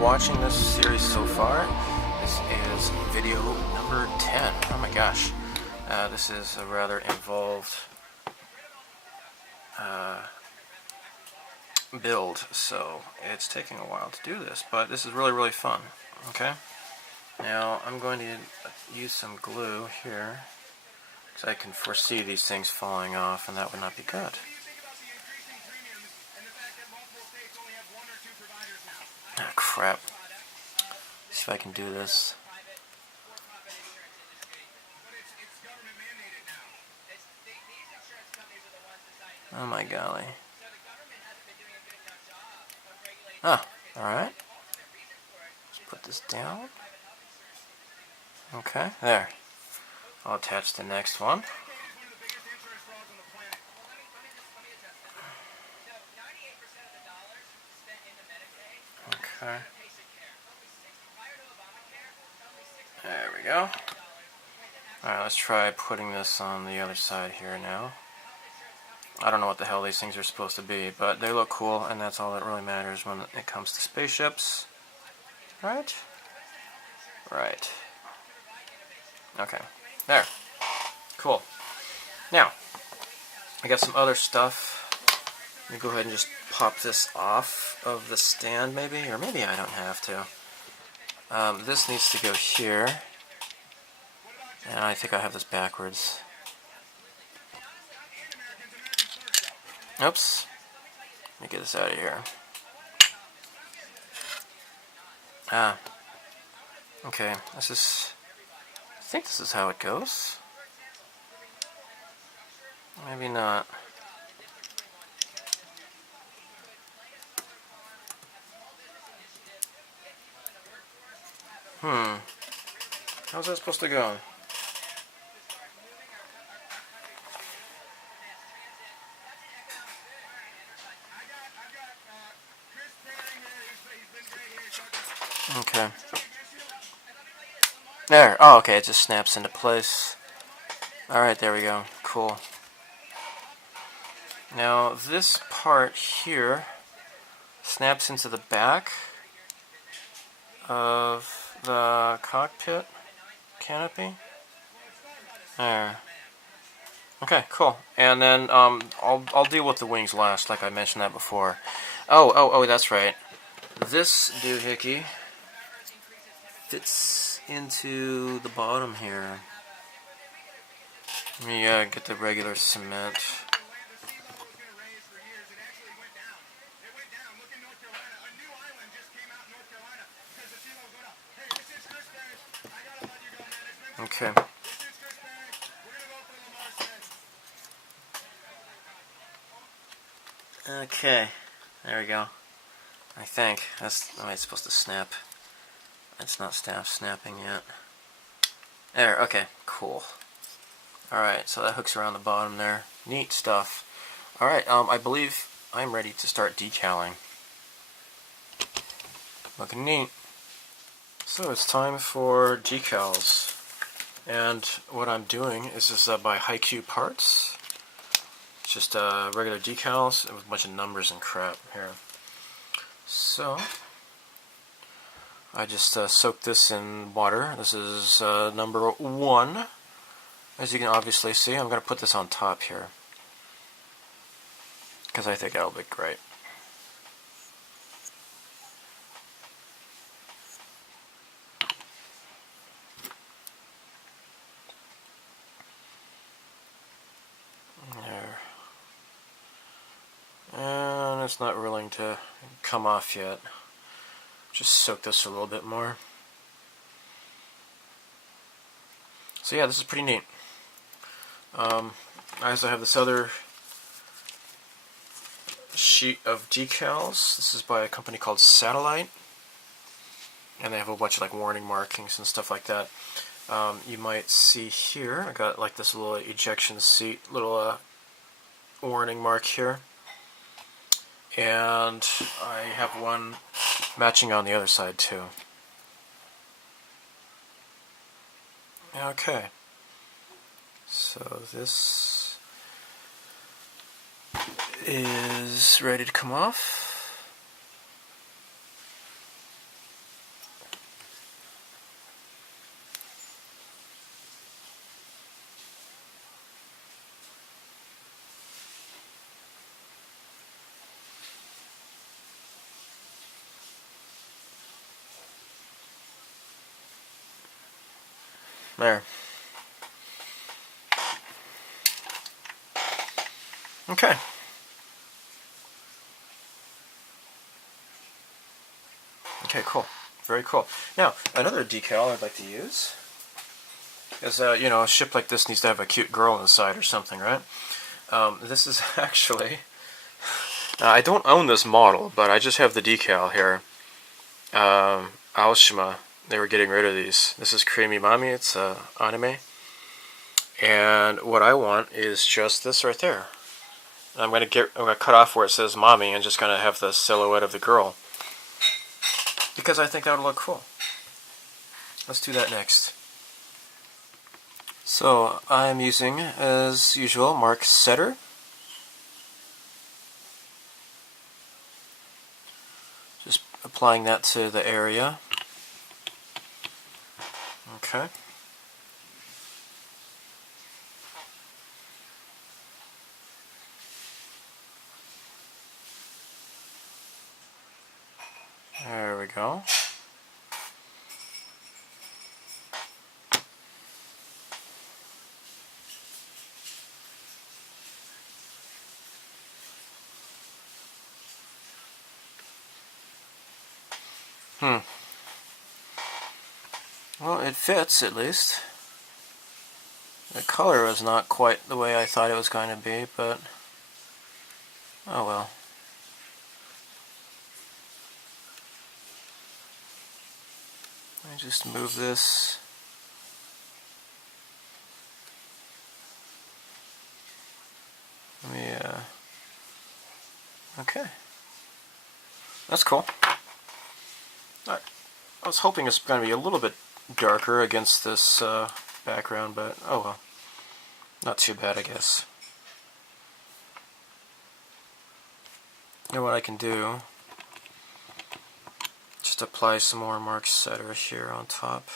watching this series so far. This is video number 10. Oh my gosh. This is a rather involved build, so it's taking a while to do this, but this is really fun. Okay? Now I'm going to use some glue here, because I can foresee these things falling off, and that would not be good. Oh crap. See if I can do this. Oh my golly. Ah, alright. Let's put this down. Okay, there. I'll attach the next one. Okay. There we go. Alright, let's try putting this on the other side here now. I don't know what the hell these things are supposed to be, but they look cool, and that's all that really matters when it comes to spaceships. Right? Right. Okay. There. Cool. Now, I got some other stuff. Let me go ahead and just pop this off of the stand, maybe, or maybe I don't have to. This needs to go here, and I think I have this backwards. Oops. Let me get this out of here. Ah. Okay, this is... I think this is how it goes. Maybe not. How's that supposed to go? Okay. There. Oh, okay. It just snaps into place. Alright, there we go. Cool. Now, this part here snaps into the back of the cockpit canopy. There. Okay, cool. And then I'll deal with the wings last, like I mentioned that before. Oh, that's right. This doohickey fits into the bottom here. Let me get the regular cement. Okay. Okay, there we go. I think that's it's supposed to snap. It's not snapping yet. There. Okay. Cool. All right. So that hooks around the bottom there. Neat stuff. All right. I believe I'm ready to start decaling. Looking neat. So it's time for decals, and what I'm doing is by Haiku Parts. It's just regular decals with a bunch of numbers and crap here. So I just soaked this in water. This is number 1. As you can obviously see, I'm going to put this on top here, because I think that'll be great. There. And it's not willing to come off yet. Just soak this a little bit more. So yeah, this is pretty neat. I also have this other sheet of decals. This is by a company called Satellite, and they have a bunch of like warning markings and stuff like that. You might see here, I got like this little ejection seat, little warning mark here, and I have one matching on the other side too. Okay, so this is ready to come off. There. Okay. Okay, cool. Very cool. Now, another decal I'd like to use is, you know, a ship like this needs to have a cute girl inside or something, right? This is actually... I don't own this model, but I just have the decal here. Aoshima, they were getting rid of these. This is Creamy Mommy, it's anime. And what I want is just this right there. I'm gonna cut off where it says Mommy and just gonna have the silhouette of the girl. Because I think that would look cool. Let's do that next. So I'm using, as usual, Mark Setter. Just applying that to the area. Okay. There we go. Well, it fits at least. The color was not quite the way I thought it was going to be, but oh well. I just move this. Let me, okay. That's cool. I was hoping it's going to be a little bit darker against this background, but oh well. Not too bad, I guess. Now what I can do, just apply some more Mark Setter here on top.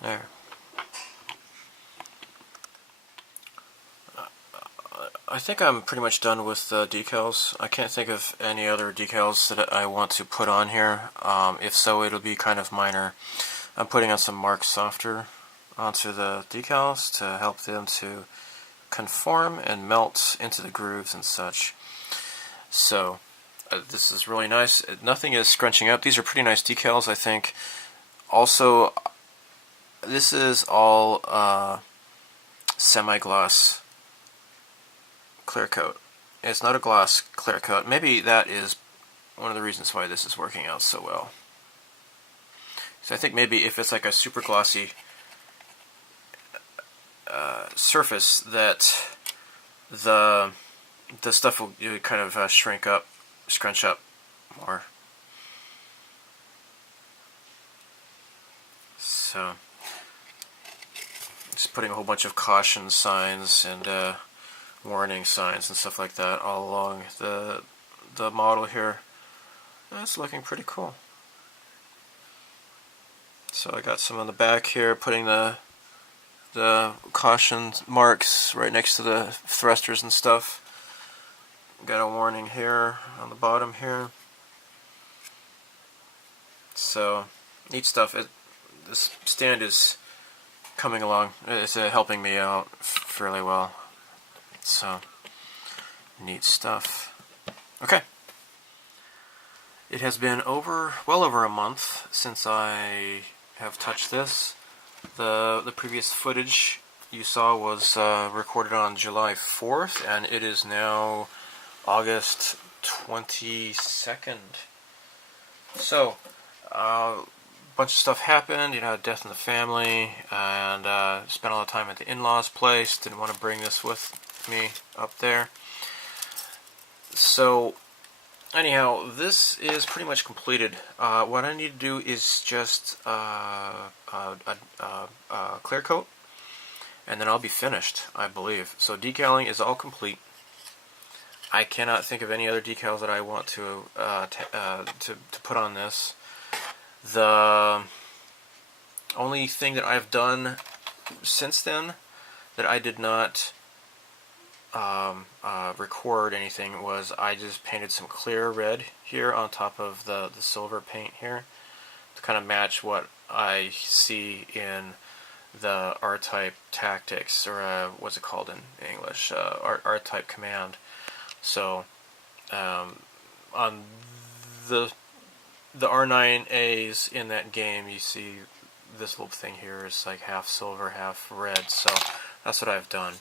There. I think I'm pretty much done with the decals. I can't think of any other decals that I want to put on here. If so, it'll be kind of minor. I'm putting on some Mark Softer onto the decals to help them to conform and melt into the grooves and such. So this is really nice. Nothing is scrunching up. These are pretty nice decals, I think. Also, this is all semi-gloss clear coat. It's not a gloss clear coat. Maybe that is one of the reasons why this is working out so well. So I think maybe if it's like a super glossy surface, that the stuff will kind of shrink up, scrunch up more. So just putting a whole bunch of caution signs and warning signs and stuff like that all along the model here. That's looking pretty cool. So I got some on the back here, putting the caution marks right next to the thrusters and stuff. Got a warning here on the bottom here. So neat stuff. This stand is coming along. It's helping me out fairly well. So, neat stuff. Okay. It has been well over a month since I have touched this. The previous footage you saw was recorded on July 4th, and it is now August 22nd. So, a bunch of stuff happened, you know, death in the family, and spent a lot of time at the in-laws' place. Didn't want to bring this with me up there. So anyhow, this is pretty much completed. What I need to do is just clear coat, and then I'll be finished, I believe. So decaling is all complete. I cannot think of any other decals that I want to put on this. The only thing that I've done since then that I did not record anything was I just painted some clear red here on top of the silver paint here to kind of match what I see in the R-type tactics, or what's it called in English, R-type command. So on the R-9As in that game, you see this little thing here is like half silver, half red, so that's what I've done.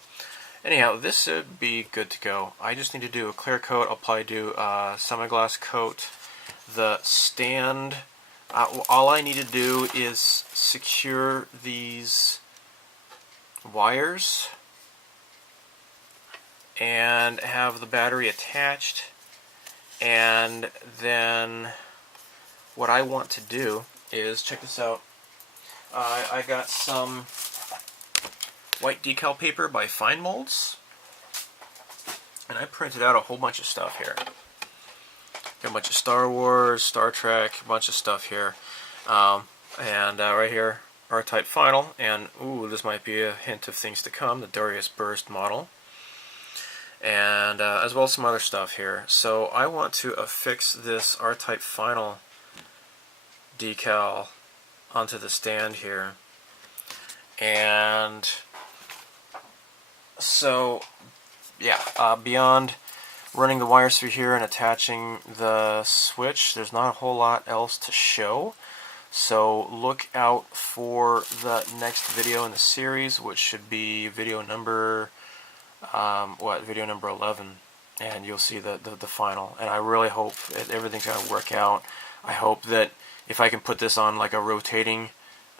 Anyhow, this should be good to go. I just need to do a clear coat. I'll probably do a semi-gloss coat. The stand, all I need to do is secure these wires and have the battery attached, and then what I want to do is, check this out, I got some white decal paper by Fine Molds, and I printed out a whole bunch of stuff here. Got a bunch of Star Wars, Star Trek, a bunch of stuff here, and right here, R-Type Final, and ooh, this might be a hint of things to come, the Darius Burst model, and as well as some other stuff here. So I want to affix this R-Type Final decal onto the stand here, and so yeah, beyond running the wires through here and attaching the switch, there's not a whole lot else to show. So look out for the next video in the series, which should be video number video number 11, and you'll see the final. And I really hope everything's going to work out. I hope that if I can put this on like a rotating,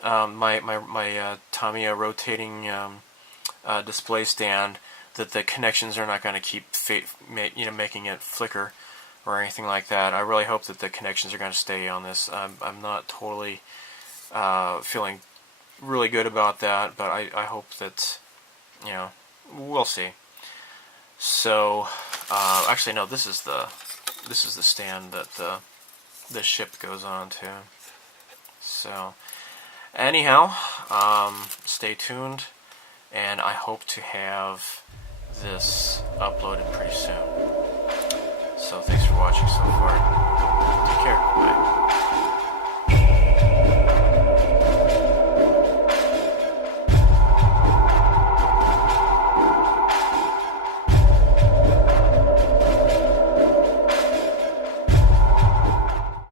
my Tamiya rotating display stand, that the connections are not going to keep making it flicker or anything like that. I really hope that the connections are going to stay on this. I'm not totally feeling really good about that, but I hope that, you know, we'll see. So actually no, this is the stand that the ship goes on to. So anyhow, stay tuned, and I hope to have this uploaded pretty soon. So thanks for watching so far.